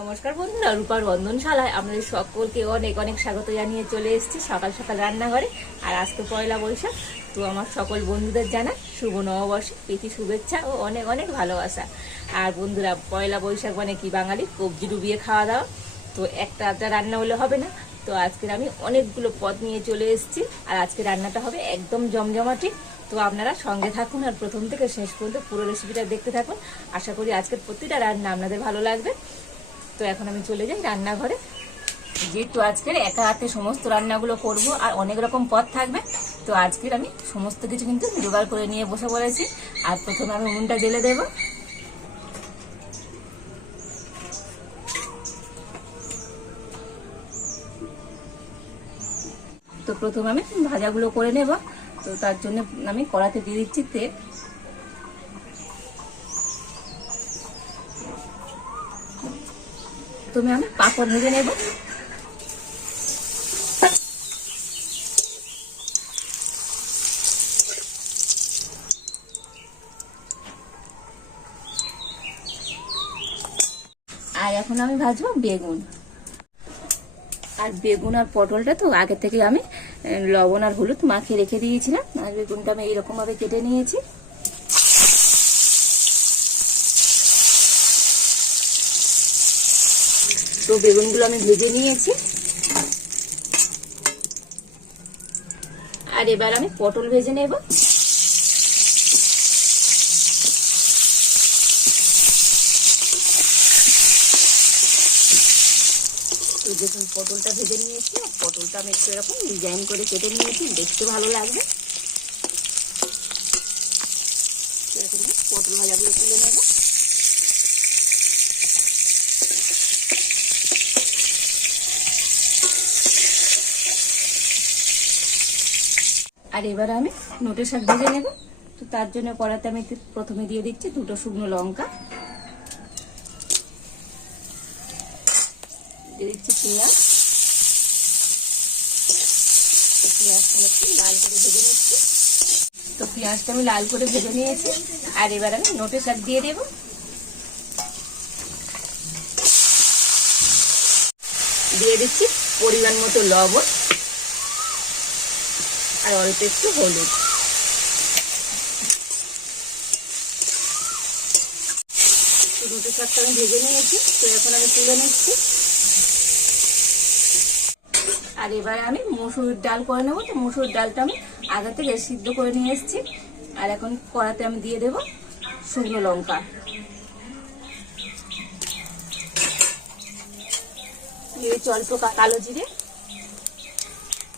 নমস্কার বন্ধুরা, রূপার রন্ধনশালায় আপনাদের সকলকে অনেক অনেক স্বাগত জানিয়ে চলে এসেছি সকাল সকাল রান্নাঘরে। আর আজকে পয়লা বৈশাখ, তো আমার সকল বন্ধুদের জানাই শুভ নববর্ষ, প্রীতি শুভেচ্ছা ও অনেক অনেক ভালোবাসা। আর বন্ধুরা, পয়লা বৈশাখ মানে কি বাঙালি কবজি ডুবিয়ে খাওয়া দাওয়া, তো একটা আধটা রান্না হলে হবে না। তো আজকের আমি অনেকগুলো পদ নিয়ে চলে এসেছি, আর আজকে রান্নাটা হবে একদম জমজমাটি। তো আপনারা সঙ্গে থাকুন আর প্রথম থেকে শেষ পর্যন্ত পুরো রেসিপিটা দেখতে থাকুন। আশা করি আজকের প্রতিটা রান্না আপনাদের ভালো লাগবে। তো এখন আমি চলে যাই রান্নাঘরে, যেহেতু আজকের একা হাতে সমস্ত রান্নাগুলো করব আর অনেক রকম পদ থাকবে। তো আজকের আমি সমস্ত কিছু কিন্তু জোগাড় করে নিয়ে বসে পড়েছি। আর প্রথমে আমি উনুনটা জ্বেলে দেব। তো প্রথমে আমি ভাজাগুলো করে নেব। তো তার জন্য আমি কড়াতে দিয়ে দিচ্ছি তেল। প্রথমে আমি পাঁপড় ভেজে নেব। আর এখন আমি ভাজবো বেগুন। আর বেগুন আর পটলটা তো আগে থেকে আমি লবণ আর হলুদ মাখিয়ে রেখে দিয়েছিলাম। আর বেগুনটা আমি এইরকম ভাবে কেটে নিয়েছি। তো বেগুনগুলো আমি ভেজে নিয়েছি। আর এবার আমি পটল ভেজে নেব। তো দেখুন, পটলটা ভেজে নিয়েছি। আর পটলটা আমি একটু এরকম ডিজাইন করে কেটে নিয়েছি, দেখতে ভালো লাগবে। পটল ভাজাগুলো তুলে নেব। আর এবার আমি নোটে শাক ভেজে নেব। তো তার জন্য কড়াতে আমি প্রথমে দিয়ে দিচ্ছি দুটো শুকনো লঙ্কা, দিয়ে দিচ্ছি পেঁয়াজ। পেঁয়াজটা একটু লাল করে ভেজে নিচ্ছি। তো পেঁয়াজটা আমি লাল করে ভেজে নিয়েছি। আর এবার আমি নোটে শাক দিয়ে দেব। দিয়ে দিচ্ছি পরিমাণ মতো লবণ আর অল্প একটু হলুদ। নোটে শাকটা আমি ভেজে নিয়েছি। তো এখন আমি তুলে নিচ্ছি। আর এবার আমি মসুর ডাল করে নেবো। তো মসুর ডালটা আমি আগে থেকে সিদ্ধ করে নিয়ে এসেছি। আর এখন কড়াতে আমি দিয়ে দেব শুকনো লঙ্কা, দিয়ে দিচ্ছি অল্প কালো জিরে,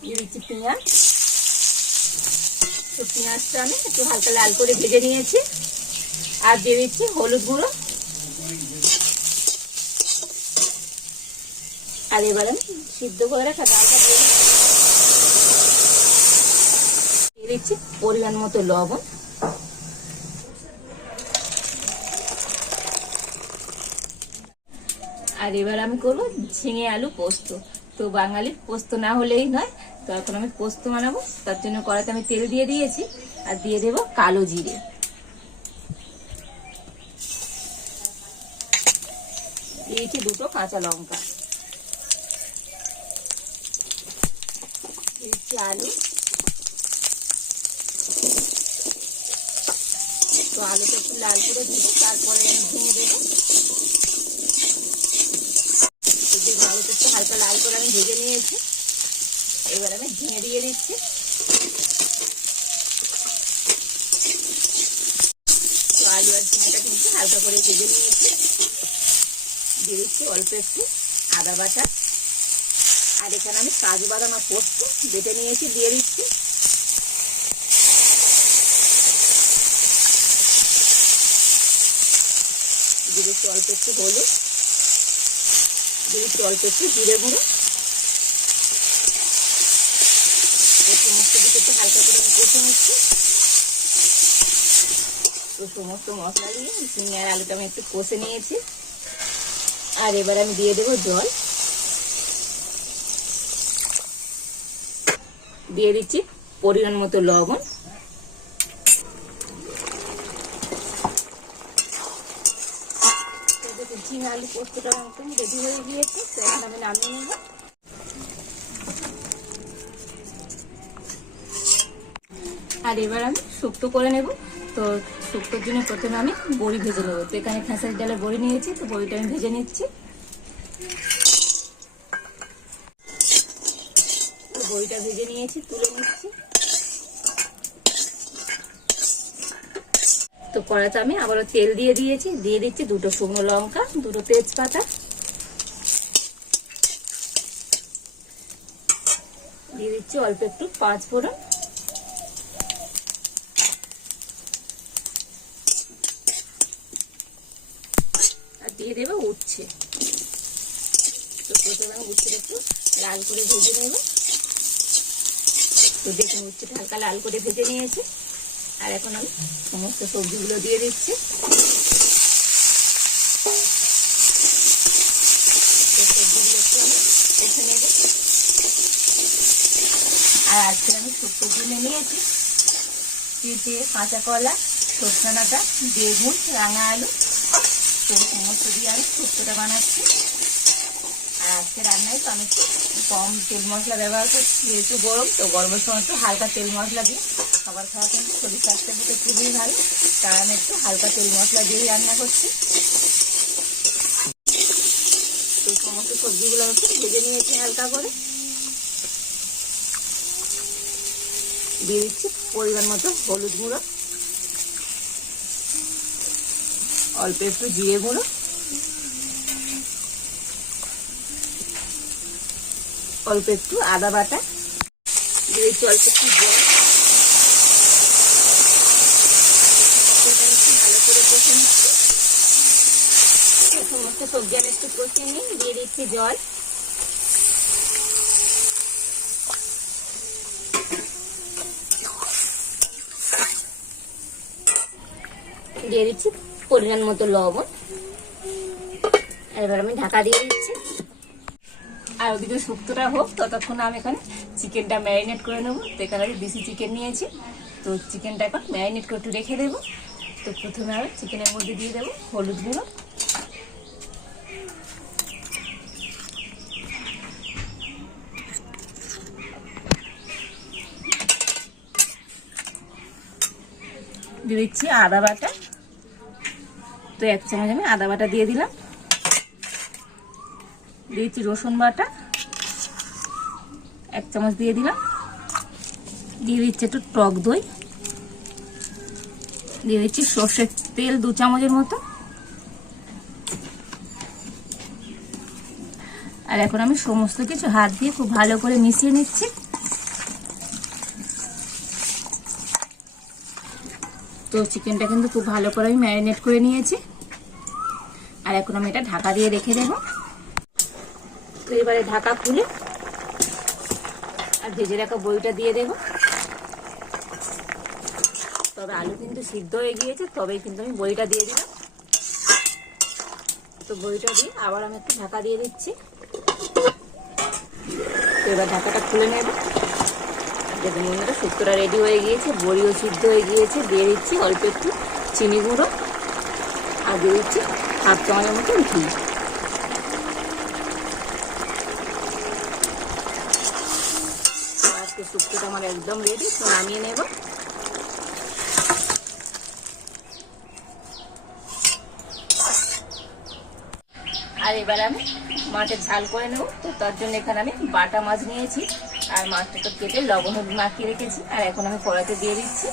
দিয়ে দিচ্ছি পেঁয়াজ। তো পেঁয়াজটা আমি একটু হালকা লাল করে ভেজে নিয়েছি। আর দিয়ে দিচ্ছি হলুদ গুঁড়ো। আর এবার আমি সিদ্ধ করে রাখা ডালটা দিয়ে দিচ্ছি পরিমাণ মতো লবণ। আর এবার আমি করবো ঝিঙে আলু পোস্ত। তো বাঙালির পোস্ত না হলেই নয়। তো এখন আমি পোস্ত বানাবো। তার জন্য কড়াইতে আমি তেল দিয়ে দিয়েছি। আর দিয়ে দেবো কালো জিরে, দিয়েছি দুটো কাঁচা লঙ্কা, দিচ্ছি আলু। তো আলুটা একটু লাল করে দিব, তারপরে আমি ঝিঙে দেবো। আলুটা একটু হালকা লাল করে আমি ভেজে নিয়েছি। এবার আমি ঝিঙে দিয়ে দিচ্ছি। তো আলু আর ঝিঙেটা কিন্তু হালকা করে ভেজে নিয়েছি। দিয়ে দিচ্ছি অল্প একটু আদা বাটা। আর এখানে আমি কাজু বাদাম আর পোস্ত বেটে নিয়েছি, দিয়ে দিচ্ছি। দিয়ে দিচ্ছি অল্প একটু হলুদ, দিয়ে দিচ্ছি অল্প একটু জিরে গুঁড়ো। সমস্ত কিছু একটু হালকা করে আমি কষে নিচ্ছি। তো সমস্ত মশলা দিয়ে ঝিঙে আর আলুটা আমি একটু কষে নিয়েছি। আর এবার আমি দিয়ে দেবো জল, দিয়ে দিচ্ছি পরিমাণ মতো লবণ। ঝিঙে আলু পোস্তটা একদম রেডি হয়ে গিয়েছে, তো এখন আমি নামিয়ে নেব। আর এবার আমি শুক্তো করে নেব। তো শুক্তোর জন্য প্রথমে আমি বড়ি ভেজে নেবো। তো এখানে খেসারি ডালের বড়ি নিয়েছি, তো বড়িটা আমি ভেজে নিচ্ছি। বড়িটা ভেজে নিয়েছি, তুলে নিচ্ছি। তো কড়াইতে আমি আবারও তেল দিয়ে দিয়েছি, দিয়ে দিচ্ছি 2টো শুকনো লঙ্কা, 2টো তেজপাতা, দিয়ে দিচ্ছি অল্প একটু 5 ফোড়ন, আর দিয়ে দেবো উচ্ছে। তো প্রথমে আমি উচ্ছেটা একটু লাল করে ভেজে নেব। তো দেখুন উচ্ছেটা হালকা লাল করে ভেজে নিয়েছি। আর এখন আমি সমস্ত সবজিগুলো দিয়ে দিচ্ছি। সবজিগুলো একটু আমি কষে নেব। আর আজকে আমি শুক্তো কিনে নিয়েছি পেঁপে, কাঁচা কলা, সরষে ডাঁটা, বেগুন, রাঙা আলু, তো সমস্ত দিয়ে আমি শুক্তোটা বানাচ্ছি। আর আজকে রান্নায় তো আমি একটু কম তেল মশলা ব্যবহার করছি, যেহেতু গরম, তো গরমের সময় একটু হালকা তেল মশলা দিয়ে খাবার খাওয়া কিন্তু শরীর স্বাস্থ্যের পক্ষে খুবই ভালো, তার আমি একটু হালকা তেল মশলা দিয়েই রান্না করছি। তো সমস্ত সবজিগুলো একটু ভেজে নিয়েছি হালকা করে, দিয়ে দিচ্ছি পরিমাণ মতো হলুদ গুঁড়ো, অল্প একটু জিরে গুঁড়ো, অল্প একটু আদা বাটা, দিয়ে দিচ্ছি অল্প একটু জল। ভালো করে কষে নিচ্ছি। সমস্ত সবজি আমি একটু কষিয়ে নিই, দিয়ে দিচ্ছি জল। দিয়ে দিচ্ছি পরিমাণ মতো লবণ। এবার আমি ঢাকা দিয়ে দিচ্ছি। আর ওদিকে শুক্তোটা হোক, ততক্ষণ আমি এখানে চিকেনটা ম্যারিনেট করে নেবো। তো এখানে আমি দেশি চিকেন নিয়েছি, তো চিকেনটা এখন ম্যারিনেট করে একটু রেখে দেবো। তো প্রথমে আমি চিকেনের মধ্যে দিয়ে দেবো হলুদ গুঁড়ো, দিয়ে দিচ্ছি আদা বাটা। তো 1 চামচ আমি আদা বাটা দিয়ে দিলাম। দিয়ে দিচ্ছি রসুন বাটা 1 চামচ দিয়ে দিলাম। দিয়ে দিচ্ছি একটু টক দই, দিয়ে দিচ্ছি সর্ষের তেল 2 চামচের মতো। আর এখন আমি সমস্ত কিছু হাত দিয়ে খুব ভালো করে মিশিয়ে নিচ্ছি। তো চিকেনটা কিন্তু খুব ভালো করে আমি ম্যারিনেট করে নিয়েছি। আর এখন আমি এটা ঢাকা দিয়ে রেখে দেব। তো এবারে ঢাকা খুলে আর ভেজে রাখা বড়িটা দিয়ে দেব। তবে আলু কিন্তু সিদ্ধ হয়ে গিয়েছে, তবেই কিন্তু আমি বড়িটা দিয়ে দিলাম। তো বড়িটা দিয়ে আবার আমি একটু ঢাকা দিয়ে দিচ্ছি। তো এবার ঢাকাটা খুলে নেব। দেখুন বন্ধুরা, শুক্তোটা রেডি হয়ে গিয়েছে, বড়িও সিদ্ধ হয়ে গিয়েছে। দিয়ে দিচ্ছি অল্প একটু চিনি গুঁড়ো, আর দিয়ে দিচ্ছি 1/2 চামচের মতো ঘি। আজকে শুক্তোটা আমার একদম রেডি, তো নামিয়ে নেব। আর এবার আমি মাছের ঝাল করে নেব। তো তার জন্য এখানে আমি বাটা মাছ নিয়েছি, আর মাছটা তো কেটে লবণ হলুদ মাখিয়ে রেখেছি। আর এখন আমি কড়াইতে দিয়ে দিচ্ছি।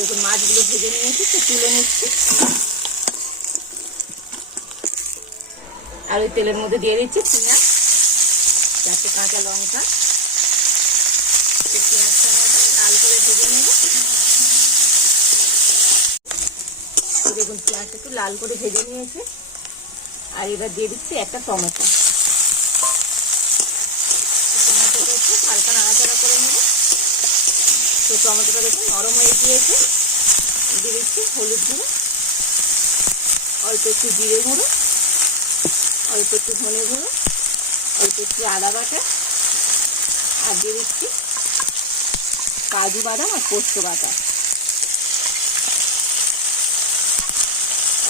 দেখুন মাছগুলো ভেজে নিয়েছি, তো তুলে নিচ্ছি। আর ওই তেলের মধ্যে দিয়ে দিচ্ছি পেঁয়াজ, 4টে কাঁচা লঙ্কা। পেঁয়াজটা লাল করে ভেজে নেব। দেখুন পেঁয়াজটা একটু লাল করে ভেজে নিয়েছে। আর এবার দিয়ে দিচ্ছি একটা টমেটো। টমেটোটা একটু হালকা নাড়াচাড়া করে নেব। তো টমেটোটা দেখুন নরম হয়ে গিয়েছে। দিয়ে দিচ্ছি হলুদ গুঁড়ো, অল্প একটু জিরে গুঁড়ো, অল্প একটু ধনে গুঁড়ো, অল্প একটু আদা বাটা, আর দিয়ে দিচ্ছি কাজু বাদাম আর পোস্ত বাটা।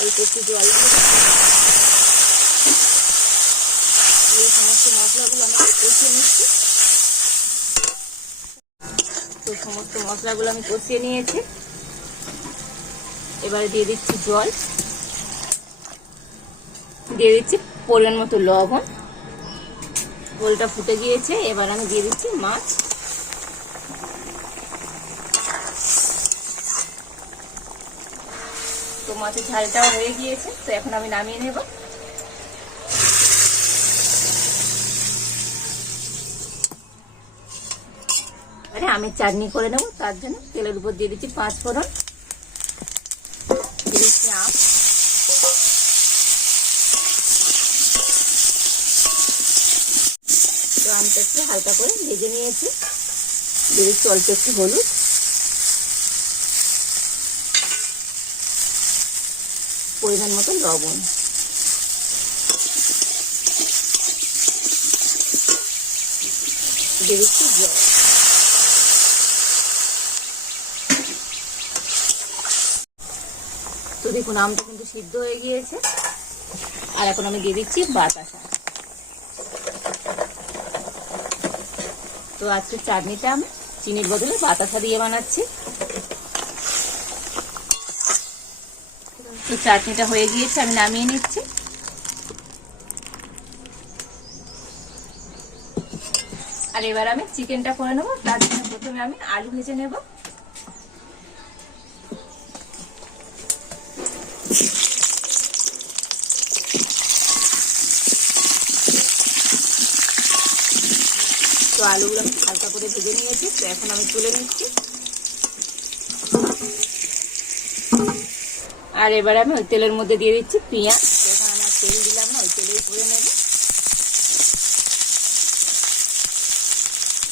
অল্প একটু জল দিয়ে সমস্ত মশলাগুলো আমি কষিয়ে নিচ্ছি। তো সমস্ত মশলাগুলো আমি কষিয়ে নিয়েছি। এবারে দিয়ে দিচ্ছি জল, দিয়ে দিচ্ছি পরিমাণ মতো লবণ। ঝোলটা ফুটে গিয়েছে, এবার আমি দিয়ে দিচ্ছি মাছ। তো মাছের ঝালটাও হয়ে গিয়েছে, তো এখন আমি নামিয়ে নেব। আরে আমি চাটনি করে নেব, তার জন্য তেলের উপর দিয়ে দিচ্ছি 5 ফোড়ন, দিয়ে দিচ্ছি আম, তো আমটা একটু হালকা করে ভেজে নিয়েছি। দিয়ে দিচ্ছি অল্প একটু হলুদ, পরিমাণ মতো লবণ, দিয়ে দিচ্ছি জল। তো দেখুন আমটা কিন্তু সিদ্ধ হয়ে গিয়েছে। আর এখন আমি দিয়ে দিচ্ছি বাতাসা। তো আজকে চাটনিটা আমি চিনির বদলে বাতাসা দিয়ে বানাচ্ছি। তো চাটনিটা হয়ে গিয়েছে, আমি নামিয়ে নিচ্ছি। আর এবার আমি চিকেনটা করে নেবো, তার জন্য প্রথমে আমি আলু ভেজে নেব। তো আলুগুলো আমি হালকা করে ভেজে নিয়েছি, তো এখন আমি তুলে নিচ্ছি। আর এবার আমি ওই তেলের মধ্যে দিয়ে দিচ্ছি পেঁয়াজ। তো এখানে আমার তেল দিলাম না, ওই তেলেই করে নেব।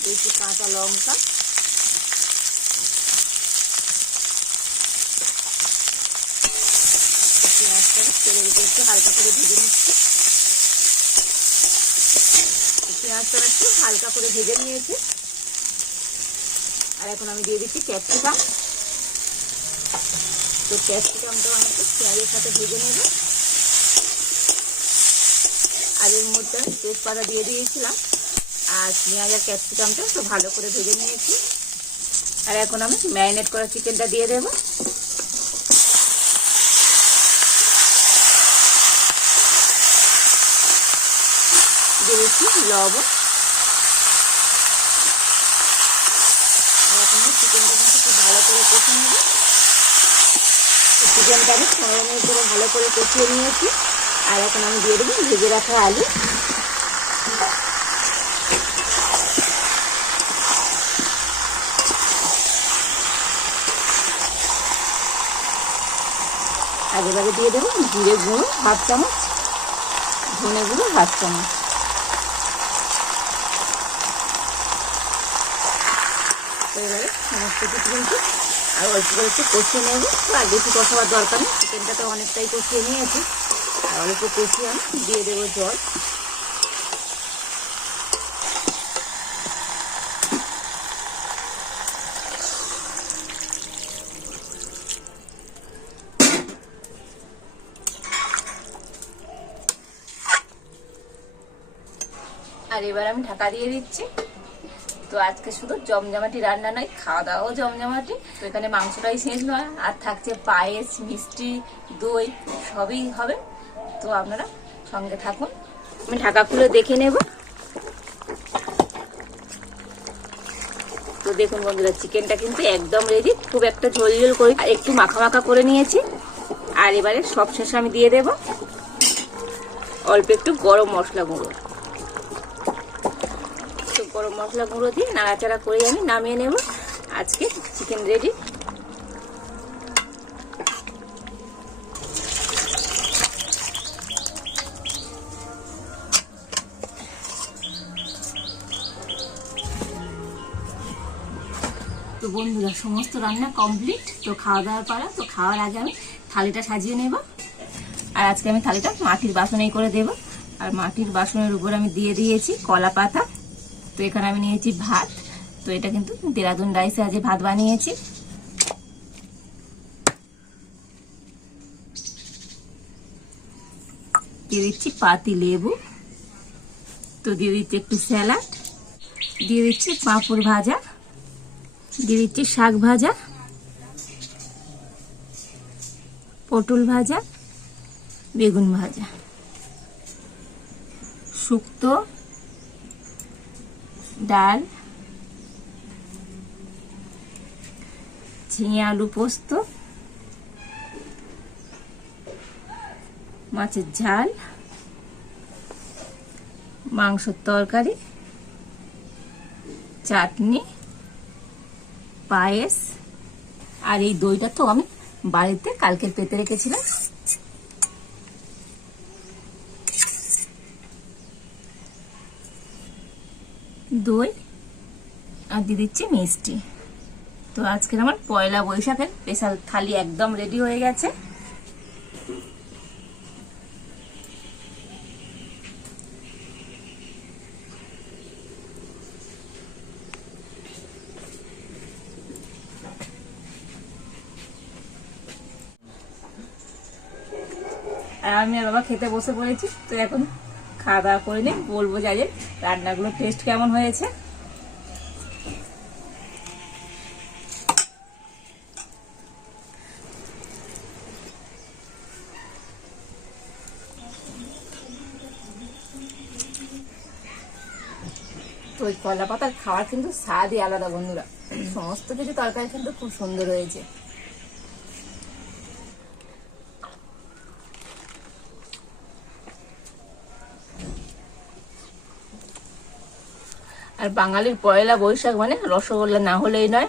দিচ্ছি কাঁচা লঙ্কা, পেঁয়াজটা তেলের উপর একটু হালকা করে ভেজে নিচ্ছি। পেঁয়াজটা একটু হালকা করে ভেজে নিয়েছি। আর এখন আমি দিয়ে দিচ্ছি ক্যাপসিকাম। তো ক্যাপসিকামটাও আমি একটু পেঁয়াজের সাথে ভেজে নেব। আর এর মধ্যে আমি তেজপাতা দিয়ে দিয়েছিলাম, আর পেঁয়াজ আর ক্যাপসিকামটা তো ভালো করে ভেজে নিয়েছি। আর এখন আমি ম্যারিনেট করা চিকেনটা দিয়ে দেব। দিয়ে দিচ্ছি লবণ। আর এখন আমি চিকেনটা কিন্তু খুব ভালো করে কষে নেব। চিকেনটা আমি 15 মিনিট ধরে ভালো করে কষিয়ে নিয়েছি। আর এখন আমি দিয়ে দেবো ভেজে রাখা আলু। আর এবারে দিয়ে দেবো জিরে গুঁড়ো 1/2 চামচ, ধনে গুঁড়ো 1/2 চামচ। এবারে সমস্ত কিছু কিন্তু আর অল্প করে একটু কষিয়ে নেব। আর বেশি কষাবার দরকার নেই, চিকেনটা তো অনেকটাই কষিয়ে নিয়েছি। আর অল্প কষিয়ে আমি দিয়ে দেবো জল। আর এবার আমি ঢাকা দিয়ে দিচ্ছি। তো আজকে শুধু জমজমাটি রান্না নয়, খাওয়া দাওয়াও জমজমাটি। তো এখানে মাংসটাই শেষ নয়, আর থাকছে পায়েস, মিষ্টি, দই, সবই হবে। তো আপনারা সঙ্গে থাকুন, আমি ঢাকা খুলে দেখে নেব। তো দেখুন বন্ধুরা, চিকেনটা কিন্তু একদম রেডি। খুব একটা ঝোল ঝোল করে আর একটু মাখা মাখা করে নিয়েছি। আর এবারে সব শেষে আমি দিয়ে দেব অল্প একটু গরম মশলা গুঁড়ো। তো গরম মশলা গুঁড়ো দিয়ে নাড়াচাড়া করে আমি নামিয়ে নেব। আজকে চিকেন রেডি। তো বন্ধুরা, সমস্ত রান্না কমপ্লিট। তো খাওয়া দাওয়ার পালা। তো খাওয়ার আগে আমি থালিটা সাজিয়ে নেব। আর আজকে আমি থালিটা মাটির বাসনেই করে দেব। আর মাটির বাসনের উপর আমি দিয়ে দিয়েছি কলা পাতা। তো এখানে আমি নিয়েছি ভাত। তো এটা কিন্তু দেরাদুন রাইসে আজ ভাত বানিয়েছি। দিয়ে দিচ্ছি পাতি লেবু। তো দিয়ে দিচ্ছি একটু স্যালাড, দিয়ে দিচ্ছি পাঁপড় ভাজা, দিয়ে দিচ্ছি শাক ভাজা, পটল ভাজা, বেগুন ভাজা, শুক্তো, ডাল, ঝিঙে আলু পোস্ত, মাছের ঝাল, মাংসের তরকারি, চাটনি, পায়েস। আর এই দইটা তো আমি বাড়িতে কালকে পেতে রেখেছিলাম। দই আর দিয়ে দিচ্ছি মিষ্টি। তো আজকের আমার পয়লা বৈশাখের স্পেশাল থালি একদম রেডি হয়ে গেছে। আর আমি আর বাবা খেতে বসে পড়েছি। তো এখন খাওয়া দাওয়া করে নিই, বলবো যে আজ রান্নাগুলো টেস্ট কেমন হয়েছে। তো ওই কলা পাতার খাওয়ার কিন্তু স্বাদই আলাদা বন্ধুরা। সমস্ত কিছু তরকারি কিন্তু খুব সুন্দর হয়েছে। আর বাঙালির পয়লা বৈশাখ মানে রসগোল্লা না হলেই নয়।